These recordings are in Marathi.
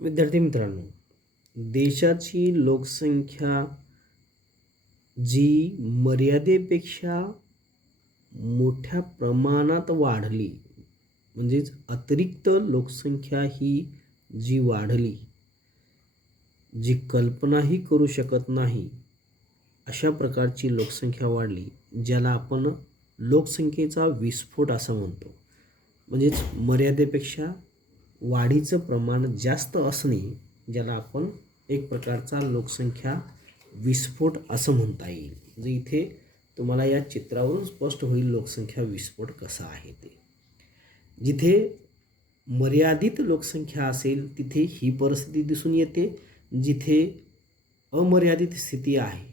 विद्यार्थी मित्रांनो, देशाची लोकसंख्या जी मर्यादेपेक्षा मोठ्या प्रमाणात वाढली, म्हणजेच अतिरिक्त लोकसंख्या ही जी वाढली, जी कल्पनाही करू शकत नाही, अशा प्रकारची लोकसंख्या वाढली, ज्याला आपण लोकसंख्येचा विस्फोट असं म्हणतो. म्हणजेच मर्यादेपेक्षा वाढीचं प्रमाण जास्त असणे, ज्याला आपण एक प्रकारचा लोकसंख्या विस्फोट असं म्हणता येईल. जे इथे तुम्हाला या चित्रावरून स्पष्ट होईल लोकसंख्या विस्फोट कसा आहे ते. जिथे मर्यादित लोकसंख्या असेल तिथे ही परिस्थिती दिसून येते. जिथे अमर्यादित स्थिती आहे,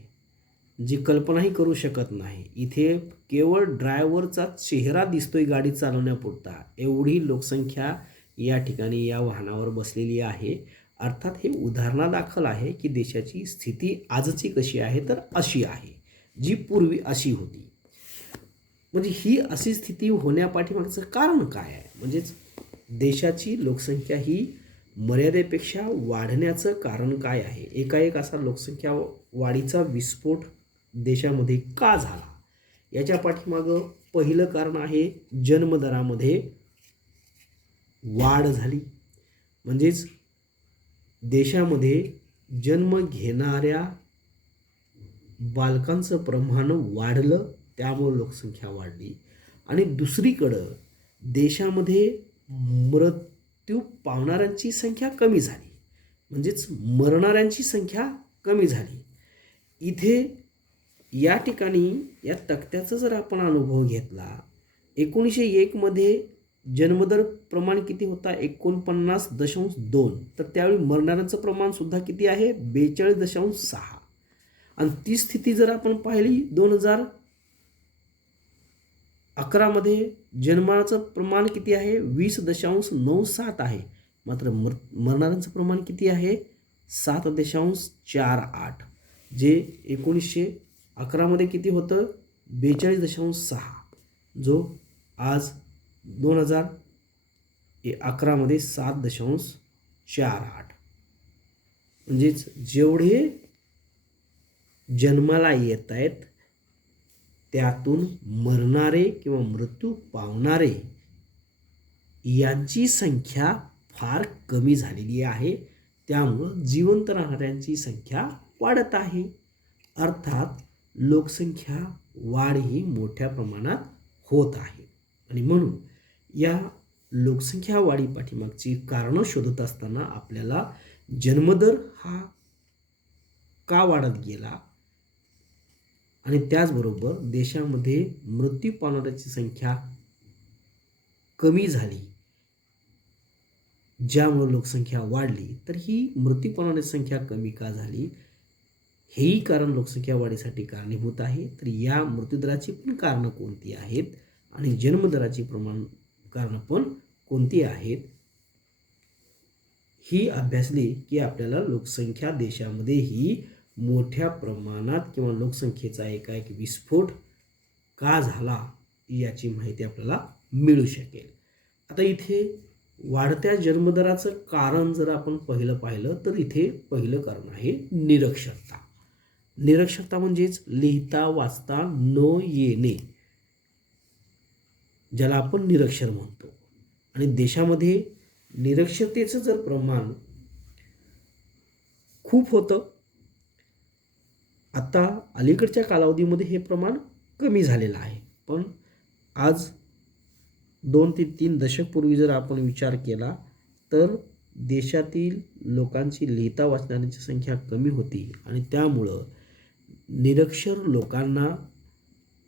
जी कल्पनाही करू शकत नाही, इथे केवळ ड्रायव्हरचा चेहरा दिसतोय गाडी चालवण्यापुरता, एवढी लोकसंख्या या ठिकाणी या वाहनावर बसलेली आहे. अर्थात हे उदाहरणादाखल आहे की देशाची स्थिती आजची कशी आहे, तर अशी आहे जी पूर्वी अशी होती. म्हणजे ही अशी स्थिती होण्यापाठीमागचं कारण काय आहे? म्हणजेच देशाची लोकसंख्या ही मर्यादेपेक्षा वाढण्याचं कारण काय आहे? एकाएक असा लोकसंख्या वाढीचा विस्फोट देशामध्ये का झाला? याच्या पाठीमागं पहिलं कारण आहे जन्मदरामध्ये वाढ झाली. म्हणजेच देशामध्ये जन्म घेणाऱ्या बालकांचं प्रमाण वाढलं, त्यामुळे लोकसंख्या वाढली. आणि दुसरीकडं देशामध्ये मृत्यू पावणाऱ्यांची संख्या कमी झाली, म्हणजेच मरणाऱ्यांची संख्या कमी झाली. इथे या ठिकाणी या तक्त्याचा जर आपण अनुभव घेतला, 1901 मध्ये जन्मदर प्रमाण किती होता? 49.2. तर त्यावेळी मरणाऱ्यांचं प्रमाणसुद्धा किती आहे? 42.6. आणि ती स्थिती जर आपण पाहिली 2011 मध्ये जन्माचं प्रमाण किती आहे? 20.97 आहे. मात्र मरणाऱ्यांचं प्रमाण किती आहे? 7.48. जे 1911 मध्ये किती होतं? 42.6. जो आज 2011 मध्ये 7.48. म्हणजेच जेवढे जन्माला येत आहेत त्यातून मरणारे किंवा मृत्यू पावणारे यांची संख्या फार कमी झालेली आहे. त्यामुळं जिवंत राहणाऱ्यांची संख्या वाढत आहे. अर्थात लोकसंख्या वाढ ही मोठ्या प्रमाणात होत आहे. आणि म्हणून या लोकसंख्या वाढी पाठीमागची कारणं शोधत असताना आपल्याला जन्मदर हा का वाढत गेला आणि त्याचबरोबर देशामध्ये मृत्यू पावणाऱ्यांची संख्या कमी झाली, ज्यामुळे लोकसंख्या वाढली, तर ही मृत्यू पावणाऱ्यांची संख्या कमी का झाली, हेही कारण लोकसंख्या वाढीसाठी कारणीभूत आहे. तर या मृत्यूदराची पण कारणं कोणती आहेत आणि जन्मदराची कारणं पण कोणती आहेत, ही अभ्यासली की आपल्याला लोकसंख्या देशामध्ये ही मोठ्या प्रमाणात किंवा लोकसंख्येचा एकाएक विस्फोट का झाला याची माहिती आपल्याला मिळू शकेल. आता इथे वाढत्या जन्मदराचं कारण जर आपण पाहिलं तर इथे पहिलं कारण आहे निरक्षरता. निरक्षरता म्हणजेच लिहिता वाचता न येणे, ज्याला आपण निरक्षर म्हणतो. आणि देशामध्ये निरक्षरतेचं जर प्रमाण खूप होतं, आता अलीकडच्या कालावधीमध्ये हे प्रमाण कमी झालेलं आहे. पण आज 2 ते 3 दशक पूर्वी जर आपण विचार केला तर देशातील लोकांची लिहिता वाचणाऱ्यांची संख्या कमी होती आणि त्यामुळं निरक्षर लोकांना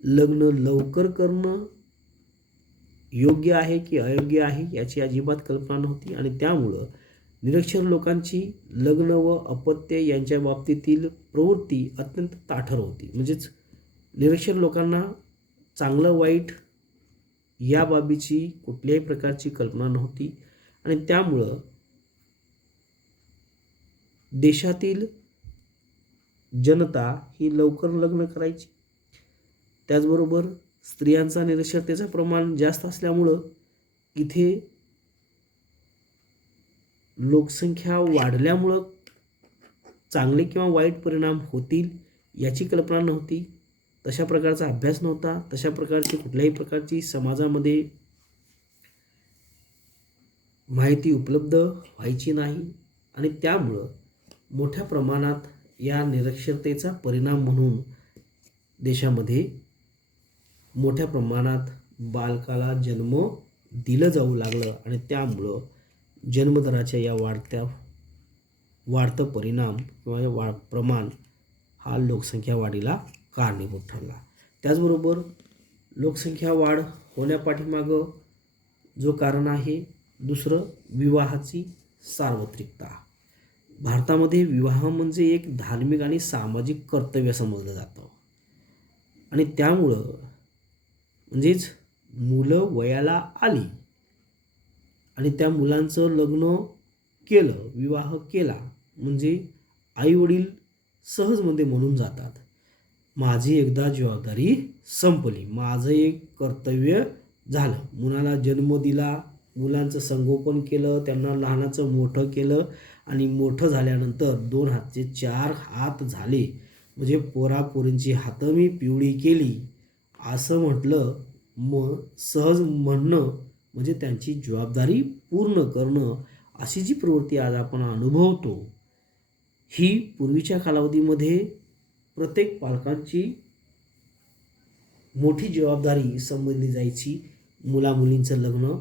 लग्न लवकर करणं योग्य आहे की अयोग्य आहे याची अजिबात कल्पना नव्हती. आणि त्यामुळं निरक्षर लोकांची लग्न व अपत्य यांच्या बाबतीतील प्रवृत्ती अत्यंत ताठर होती. म्हणजेच निरक्षर लोकांना चांगलं वाईट या बाबीची कुठल्याही प्रकारची कल्पना नव्हती आणि त्यामुळं देशातील जनता ही लवकर लग्न करायची. त्याचबरोबर स्त्रियांचा निरक्षरतेचं प्रमाण जास्त असल्यामुळं इथे लोकसंख्या वाढल्यामुळं चांगले किंवा वाईट परिणाम होतील याची कल्पना नव्हती, तशा प्रकारचा अभ्यास नव्हता, तशा प्रकारची कुठल्याही प्रकारची समाजामध्ये माहिती उपलब्ध व्हायची नाही आणि त्यामुळं मोठ्या प्रमाणात या निरक्षरतेचा परिणाम म्हणून देशामध्ये मोठ्या प्रमाणात बालकाला जन्म दिलं जाऊ लागलं आणि त्यामुळं जन्मदराच्या या वाढतं परिणाम किंवा प्रमाण हा लोकसंख्या वाढीला कारणीभूत ठरला. त्याचबरोबर लोकसंख्या वाढ होण्यापाठीमागं जो कारण आहे दुसरं, विवाहाची सार्वत्रिकता. भारतामध्ये विवाह म्हणजे एक धार्मिक आणि सामाजिक कर्तव्य समजलं जातं आणि त्यामुळं म्हणजेच मुलं वयाला आली आणि त्या मुलांचं लग्न केलं, विवाह केला म्हणजे आईवडील सहजमध्ये म्हणून जातात, माझी एकदा जबाबदारी संपली, माझं एक कर्तव्य झालं. मुलाला जन्म दिला, मुलांचं संगोपन केलं, त्यांना लहानाचं मोठं केलं आणि मोठं झाल्यानंतर 2 हातचे 4 हात झाले म्हणजे पोरापोरींची हातं मी पिवळी केली असं म्हटलं, मग सहज म्हणणं म्हणजे त्यांची जबाबदारी पूर्ण करणं अशी जी प्रवृत्ती आज आपण अनुभवतो, ही पूर्वीच्या कालावधीमध्ये प्रत्येक पालकांची मोठी जबाबदारी समजली जायची. मुलामुलींचं लग्न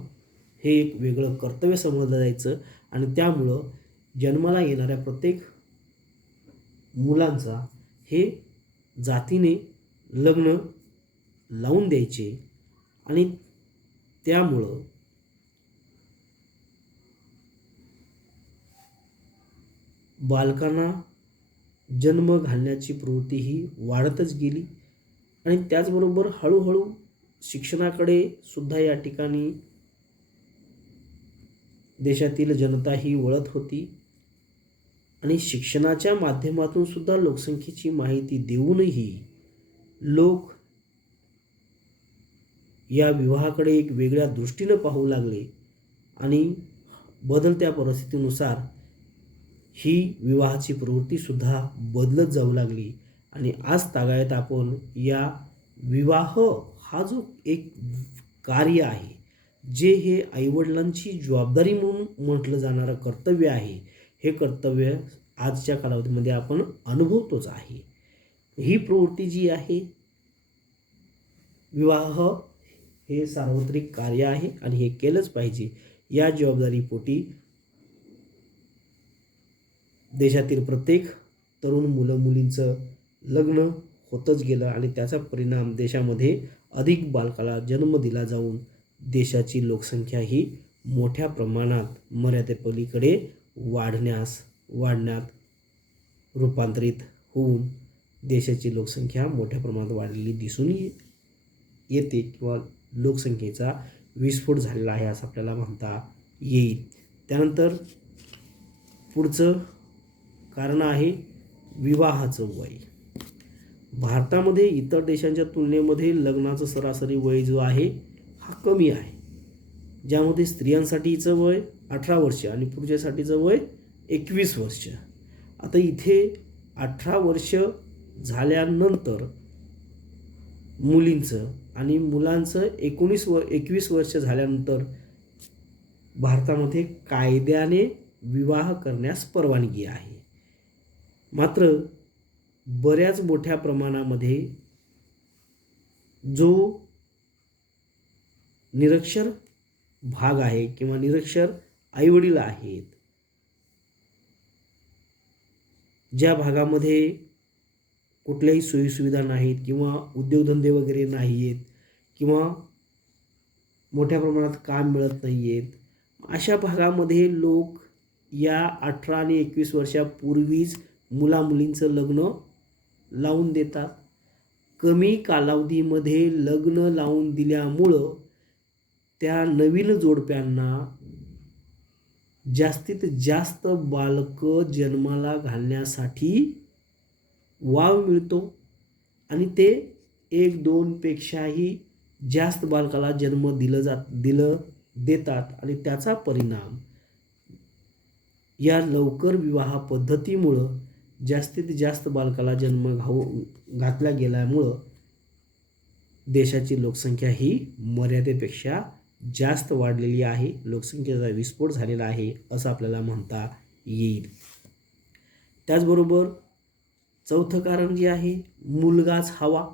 हे एक वेगळं कर्तव्य समजलं जायचं आणि त्यामुळं जन्माला येणाऱ्या प्रत्येक मुलांचा हे जातीने लग्न लावून द्यायचे आणि त्यामुळं बालकांना जन्म घालण्याची प्रवृत्ती ही वाढतच गेली आणि त्याचबरोबर हळूहळू शिक्षणाकडे सुद्धा या ठिकाणी देशातील जनता ही वळत होती आणि शिक्षणाच्या माध्यमातून सुद्धा लोकसंख्येची माहिती देऊनही लोक या विवाहाकडे एक वेगळ्या दृष्टीनं पाहू लागले आणि बदलत्या परिस्थितीनुसार ही विवाहाची प्रवृत्तीसुद्धा बदलत जाऊ लागली आणि आज तागायत आपण या विवाह हा जो एक कार्य आहे, जे हे आईवडिलांची जबाबदारी म्हणून म्हटलं जाणारं कर्तव्य आहे, हे कर्तव्य आजच्या कालावधीमध्ये आपण अनुभवतोच आहे. ही प्रवृत्ती जी आहे, विवाह हे सार्वत्रिक कार्य आहे आणि हे केलंच पाहिजे या जबाबदारीपोटी देशातील प्रत्येक तरुण मुलं मुलींचं लग्न होतच गेलं आणि त्याचा परिणाम देशामध्ये अधिक बालकाला जन्म दिला जाऊन देशाची लोकसंख्या ही मोठ्या प्रमाणात मर्यादेपलीकडे वाढण्यात रूपांतरित होऊन देशाची लोकसंख्या मोठ्या प्रमाणात वाढलेली दिसून येते किंवा लोकसंख्येचा विस्फोट झालेला आहे असं आपल्याला म्हणता येईल. त्यानंतर पुढचं कारण आहे विवाहाचं वय. भारतामध्ये इतर देशांच्या तुलनेमध्ये लग्नाचं सरासरी वय जो आहे हा कमी आहे, ज्यामध्ये स्त्रियांसाठीचं वय 18 वर्ष आणि पुरुषासाठीचं वय 21 वर्ष. आता इथे 18 वर्ष झाल्यानंतर मुलींचं आणि मुलांचं 21 वर्ष झाल्यानंतर भारतामध्ये कायद्याने विवाह करण्यास परवानगी आहे. मात्र बऱ्याच मोठ्या प्रमाणामध्ये जो निरक्षर भाग आहे किंवा निरक्षर आईवडील आहेत, ज्या भागामध्ये कुठल्याही सोयीसुविधा नाहीत किंवा उद्योगधंदे वगैरे नाही आहेत किंवा मोठ्या प्रमाणात काम मिळत नाही आहेत, अशा भागामध्ये लोक या 18 आणि 21 वर्षापूर्वीच मुलामुलींचं लग्न लावून देतात. कमी कालावधीमध्ये लग्न लावून दिल्यामुळं त्या नवीन जोडप्यांना जास्तीत जास्त बालकं जन्माला घालण्यासाठी वाव मिळतो आणि ते 1-2 पेक्षाही जास्त बालकाला जन्म दिलं देतात आणि त्याचा परिणाम या लवकर विवाह पद्धतीमुळं जास्तीत जास्त बालकाला जन्म घातला गेल्यामुळं देशाची लोकसंख्या ही मर्यादेपेक्षा जास्त वाढलेली आहे, लोकसंख्येचा विस्फोट झालेला आहे असं आपल्याला म्हणता येईल. त्याचबरोबर चौथं कारण जे आहे, मुलगाच हवा.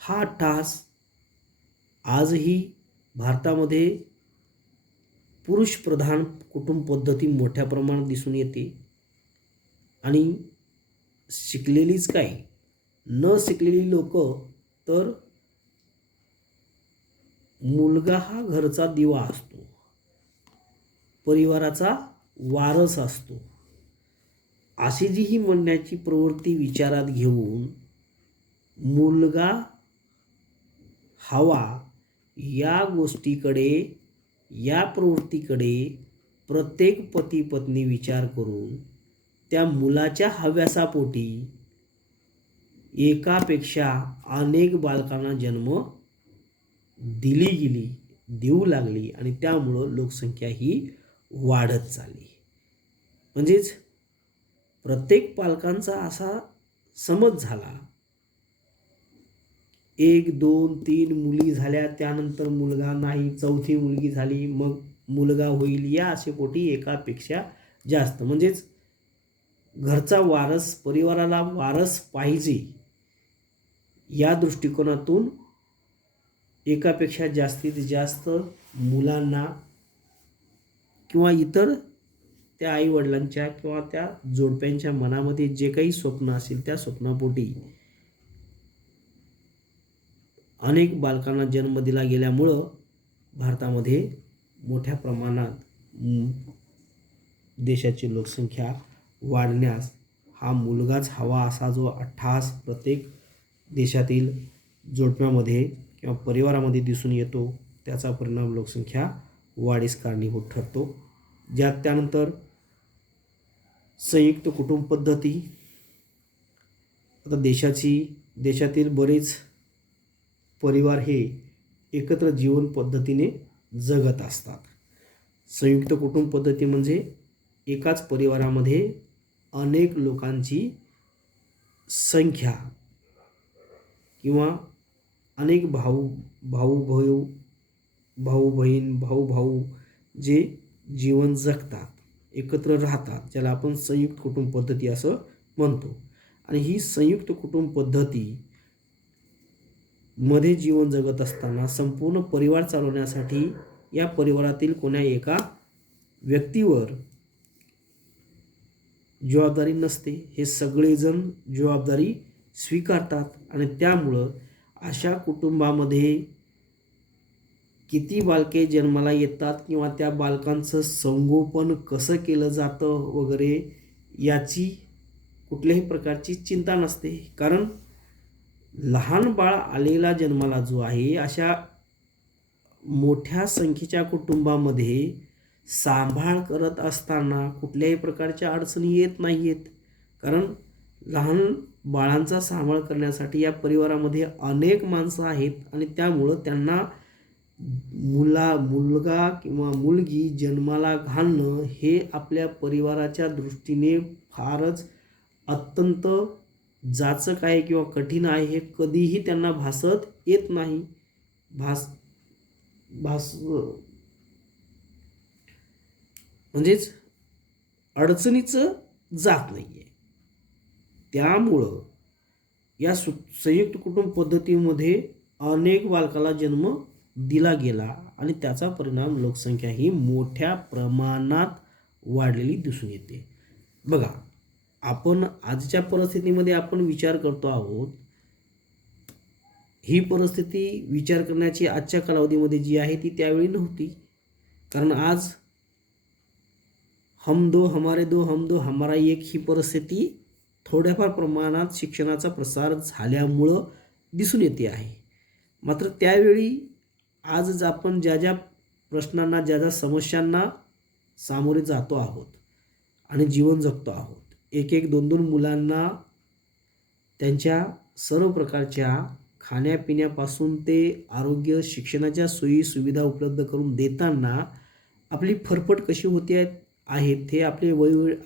हा टास आजही भारतामध्ये पुरुषप्रधान कुटुंब पद्धती मोठ्या प्रमाणात दिसून येते. आणि शिकलेलीच काय, न शिकलेली लोक तर मुलगा हा घरचा दिवा असतो, परिवाराचा वारस असतो, अशी जी ही म्हणण्याची प्रवृत्ती विचारात घेऊन मुलगा हवा या गोष्टीकडे, या प्रवृत्तीकडे प्रत्येक पती पत्नी विचार करून त्या मुलाच्या हव्यासापोटी एकापेक्षा अनेक बालकांना जन्म देऊ लागली आणि त्यामुळं लोकसंख्या ही वाढत चालली. म्हणजेच प्रत्येक पालकांचा असा समज झाला, 1, 2, 3 मुली झाल्या, त्यानंतर मुलगा नाही, चौथी मुलगी झाली, मग मुलगा होईल, या आशेपोटी एकापेक्षा जास्त, म्हणजेच घरचा वारस, परिवाराला वारस पाहिजे या दृष्टिकोनातून एकापेक्षा जास्तीत जास्त मुलांना किंवा इतर त्या आईवडिलांच्या किंवा त्या जोडप्यांच्या मनामध्ये जे काही स्वप्न असेल त्या स्वप्नापोटी अनेक बालकांना जन्म दिला गेल्यामुळं भारतामध्ये मोठ्या प्रमाणात देशाची लोकसंख्या वाढण्यास हा मुलगाच हवा असा जो अट्टहास प्रत्येक देशातील जोडप्यामध्ये किंवा परिवारामध्ये दिसून येतो, त्याचा परिणाम लोकसंख्या वाढीस कारणीभूत ठरतो. त्यानंतर संयुक्त कुटुंब पद्धती. आता देशातील बरेच परिवार हे एकत्र जीवन पद्धतीने जगत असतात. संयुक्त कुटुंब पद्धती म्हणजे एकाच परिवारामध्ये अनेक लोकांची संख्या किंवा अनेक भाऊ बहीण जे जीवन जगतात, एकत्र राहतात, ज्याला आपण संयुक्त कुटुंब पद्धती असं म्हणतो. आणि ही संयुक्त कुटुंब पद्धती मध्ये जीवन जगत असताना संपूर्ण परिवार चालवण्यासाठी या परिवारातील कोण्या एका व्यक्तीवर जबाबदारी नसते, हे सगळेजण जबाबदारी स्वीकारतात. आणि त्यामुळं अशा कुटुंबामध्ये किती बालके जन्माला येतात किंवा त्या बालकांचं संगोपन कसं केलं जातं वगैरे याची कुठल्याही प्रकारची चिंता नसते. कारण लहान बाळ आलेला जन्माला जो आहे, अशा मोठ्या संख्येच्या कुटुंबामध्ये सांभाळ करत असताना कुठल्याही प्रकारच्या अडचणी येत नाहीत. कारण लहान बाळांचा सांभाळ करण्यासाठी या परिवारामध्ये अनेक माणसं आहेत आणि त्यामुळं त्यांना मुलगा किंवा मुलगी जन्माला घालणं हे आपल्या परिवाराच्या दृष्टीने फारच अत्यंत जाचक आहे किंवा कठीण आहे, हे कधीही त्यांना भासत येत नाही. म्हणजेच अडचणीचं जात नाही आहे. त्यामुळं या संयुक्त कुटुंब पद्धतीमध्ये अनेक बालकाला जन्म दिला गेला आणि त्याचा परिणाम लोकसंख्या ही मोठ्या प्रमाणात वाढलेली दिसून येते. बघा, आपण आजच्या परिस्थितीमध्ये आपण विचार करतो आहोत, ही परिस्थिती विचार करण्याची आजच्या कालावधीमध्ये जी आहे ती त्यावेळी नव्हती. कारण आज हम दो हमारे दो, हम दो हमारा एक ही परिस्थिती थोड्याफार प्रमाणात शिक्षणाचा प्रसार झाल्यामुळं दिसून येते आहे. मात्र त्यावेळी आज आपण ज्या ज्या प्रश्नांना, ज्या ज्या समस्यांना सामोरे जातो आहोत आणि जीवन जगतो आहोत, एक 2 मुलांना त्यांच्या सर्व प्रकारच्या खाण्यापिण्यापासून ते आरोग्य, शिक्षणाच्या सोयी सुविधा उपलब्ध करून देताना आपली फरफट कशी होते आहे आहेत ते आपले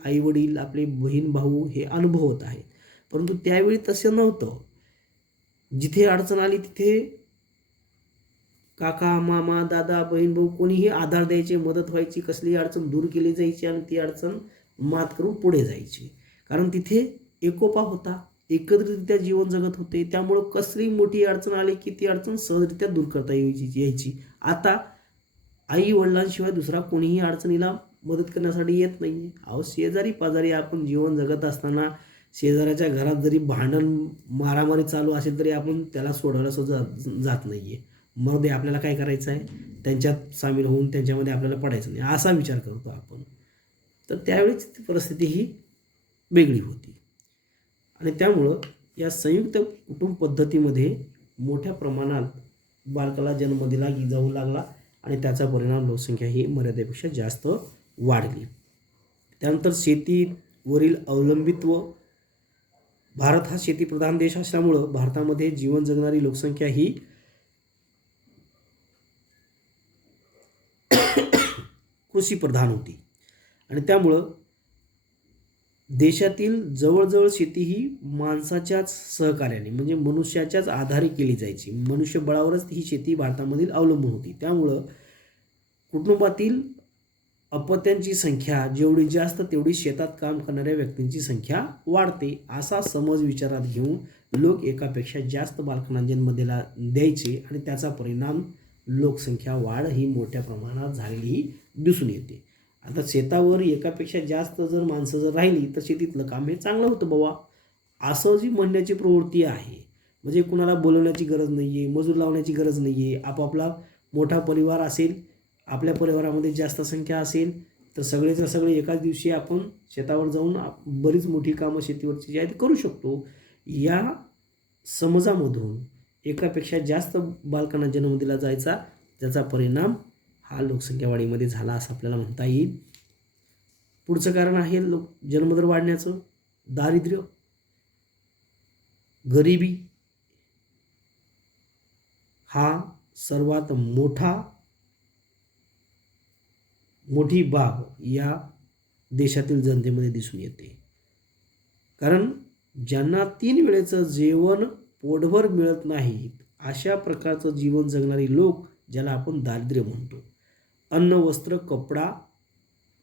आईवडील, आपले बहीण भाऊ हे अनुभवत आहेत. परंतु त्यावेळी तसं नव्हतं. जिथे अडचण आली तिथे काका, मामा, दादा, बहीण भाऊ कोणीही आधार द्यायचे, मदत व्हायची, कसलीही अडचण दूर केली जायची आणि ती अडचण मात करून पुढे जायची. कारण तिथे एकोपा होता, एकत्रितरित्या जीवन जगत होते. त्यामुळं कसली मोठी अडचण आली की ती अडचण सहजरित्या दूर करता यायची. आता आई वडिलांशिवाय दुसरा कोणीही अडचणीला मदत करण्यासाठी येत नाही. अहो, शेजारी पाजारी आपण जीवन जगत असताना शेजाऱ्याच्या घरात जरी भांडण मारामारी चालू असेल तरी आपण त्याला सोडवायला सुद्धा जात नाही आहे. मग दे, आपल्याला काय करायचं आहे, त्यांच्यात सामील होऊन त्यांच्यामध्ये आपल्याला पडायचं नाही असा विचार करतो आपण. तर त्यावेळेस परिस्थिती ही वेगळी होती. आणि त्यामुळं या संयुक्त कुटुंब पद्धतीमध्ये मोठ्या प्रमाणात बालकाला जन्म दिला जाऊ लागला आणि त्याचा परिणाम लोकसंख्या ही मर्यादेपेक्षा जास्त वाढली. त्यानंतर शेतीवरील अवलंबित्व. भारत हा शेतीप्रधान देश असल्यामुळं भारतामध्ये जीवन जगणारी लोकसंख्या ही कृषीप्रधान होती आणि त्यामुळं देशातील जवळजवळ शेती ही माणसाच्याच सहकार्याने म्हणजे मनुष्याच्याच आधारे केली जायची. मनुष्यबळावरच ही शेती भारतामधील अवलंबून होती. त्यामुळं कुटुंबातील अपत्यांची संख्या जेवढी जास्त तेवढी शेतात काम करणाऱ्या व्यक्तींची संख्या वाढते असा समज विचारात घेऊन लोक एकापेक्षा जास्त बालकांना जन्म द्यायचे आणि त्याचा परिणाम लोकसंख्या वाढ ही मोठ्या प्रमाणात झालेली दिसून येते. आता शेतावर एकापेक्षा जास्त जर माणसं जर राहिली तर शेतीतलं काम हे चांगलं होतं बाबा असं जी म्हणण्याची प्रवृत्ती आहे. म्हणजे कुणाला बोलवण्याची गरज नाही आहे, मजूर लावण्याची गरज नाही आहे. आपापला मोठा परिवार असेल, आपल्या परिवारामध्ये जास्त संख्या असेल तर सगळेच्या सगळे एकाच दिवशी आपण शेतावर जाऊन बरीच मोठी कामं शेतीवरची जी आहे ती करू शकतो. या समजामधून एकापेक्षा जास्त बालकांना जन्म दिला जायचा, ज्याचा परिणाम हा लोकसंख्या वाढीमध्ये झाला असं आपल्याला म्हणता येईल. पुढचं कारण आहे जन्मदर वाढण्याचं दारिद्र्य, गरिबी हा सर्वात मोठी बाब या देशातील जनतेमध्ये दिसून येते. कारण ज्यांना 3 वेळेचं जेवण पोटभर मिळत नाही अशा प्रकारचं जीवन जगणारी लोक ज्याला आपण दारिद्र्य म्हणतो. अन्न वस्त्र कपडा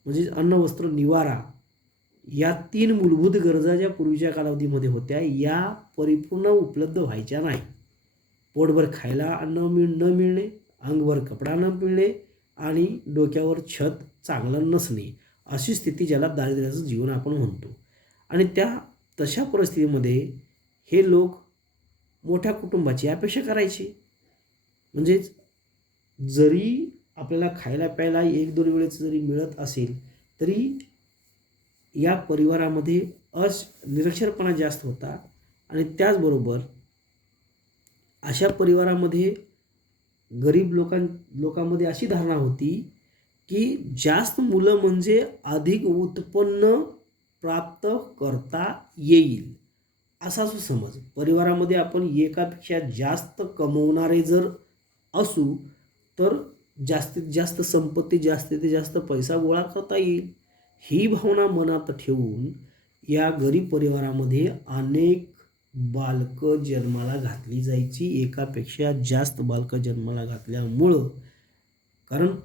म्हणजे अन्न वस्त्र निवारा या 3 मूलभूत गरजा ज्या पूर्वीच्या कालावधीमध्ये होत्या या परिपूर्ण उपलब्ध व्हायच्या नाही. पोटभर खायला अन्न न मिळणे, अंगभर कपडा न मिळणे आणि डोक्यावर छत चांगलं नसणे अशी स्थिती ज्याला दारिद्र्याचं जीवन आपण म्हणतो. आणि तशा परिस्थितीमध्ये हे लोक मोठ्या कुटुंबाची अपेक्षा करायची. म्हणजेच जरी आपल्याला खायला प्यायला 1-2 वेळेचं जरी मिळत असेल तरी या परिवारामध्ये निरक्षरपणा जास्त होता. आणि अशा परिवारामध्ये गरीब लोकांमध्ये अशी धारणा होती की जास्त मुलं म्हणजे अधिक उत्पन्न प्राप्त करता येईल असा जो समज. परिवारामध्ये आपण एकापेक्षा जास्त कमवणारे जर असू तर जास्तीत जास्त संपत्ती, जास्तीत जास्त पैसा गोळा करता येईल ही भावना मनात ठेवून या गरीब परिवारामध्ये अनेक बालकं जन्माला घातली जायची. एकापेक्षा जास्त बालकं जन्माला घातल्यामुळं कारण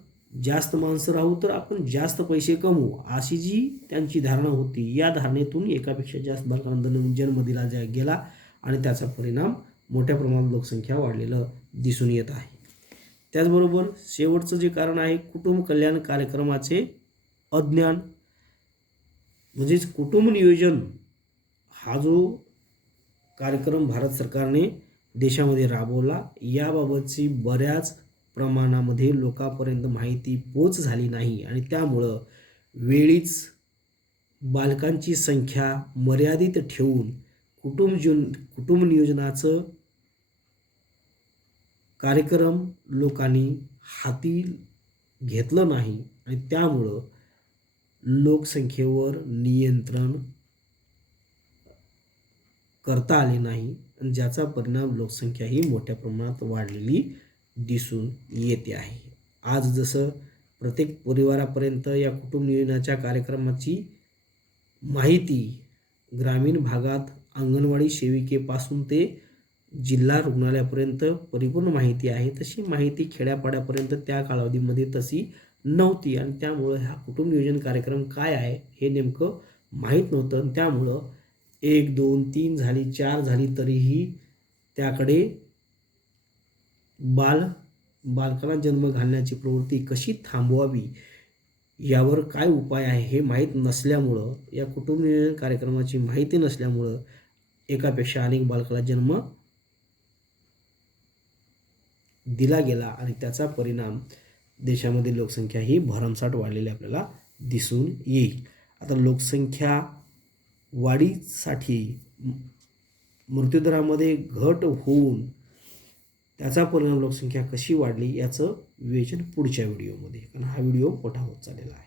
जास्त माणसं राहू तर आपण जास्त पैसे कमवू अशी जी त्यांची धारणा होती या धारणेतून एकापेक्षा जास्त बालकांना जन्म दिला गेला आणि त्याचा परिणाम मोठ्या प्रमाणात लोकसंख्या वाढलेलं दिसून येत आहे. त्याचबरोबर शेवटचं जे कारण आहे कुटुंब कल्याण कार्यक्रमाचे अज्ञान. म्हणजेच कुटुंब नियोजन हा जो कार्यक्रम भारत सरकारने देशामध्ये राबवला याबाबतची बऱ्याच प्रमाणामध्ये लोकांपर्यंत माहिती पोच झाली नाही आणि त्यामुळं वेळीच बालकांची संख्या मर्यादित ठेवून कुटुंब नियोजनाचं कार्यक्रम लोकांनी हाती घेतलं नाही आणि त्यामुळं लोकसंख्येवर नियंत्रण करता आले नाही आणि ज्याचा परिणाम लोकसंख्या ही मोठ्या प्रमाणात वाढलेली दिसून येते आहे. आज जसं प्रत्येक परिवारापर्यंत या कुटुंब नियोजनाच्या कार्यक्रमाची माहिती ग्रामीण भागात अंगणवाडी सेविकेपासून ते जिल्हा रुग्णालयापर्यंत परिपूर्ण माहिती आहे. तशी माहिती खेड्यापाड्यापर्यंत त्या कालावधीमध्ये तशी नव्हती आणि त्यामुळं हा कुटुंब नियोजन कार्यक्रम काय आहे हे नेमकं माहीत नव्हतं. आणि त्यामुळं 1, 2, 3 झाली, 4 झाली तरीही त्याकडे बालकाला जन्म घालण्याची प्रवृत्ती कशी थांबवावी यावर काय उपाय आहे हे माहीत नसल्यामुळं, या कुटुंब नियोजन कार्यक्रमाची माहिती नसल्यामुळं एकापेक्षा अनेक बालकाला जन्म दिला गेला आणि त्याचा परिणाम देशामध्ये लोकसंख्या ही भरमसाठ वाढलेली आपल्याला दिसून येईल. आता लोकसंख्या वाढीसाठी मृत्यूदरामध्ये घट होऊन त्याचा परिणाम लोकसंख्या कशी वाढली याचं विवेचन पुढच्या व्हिडिओमध्ये, कारण हा व्हिडिओ मोठा होत चाललेला आहे.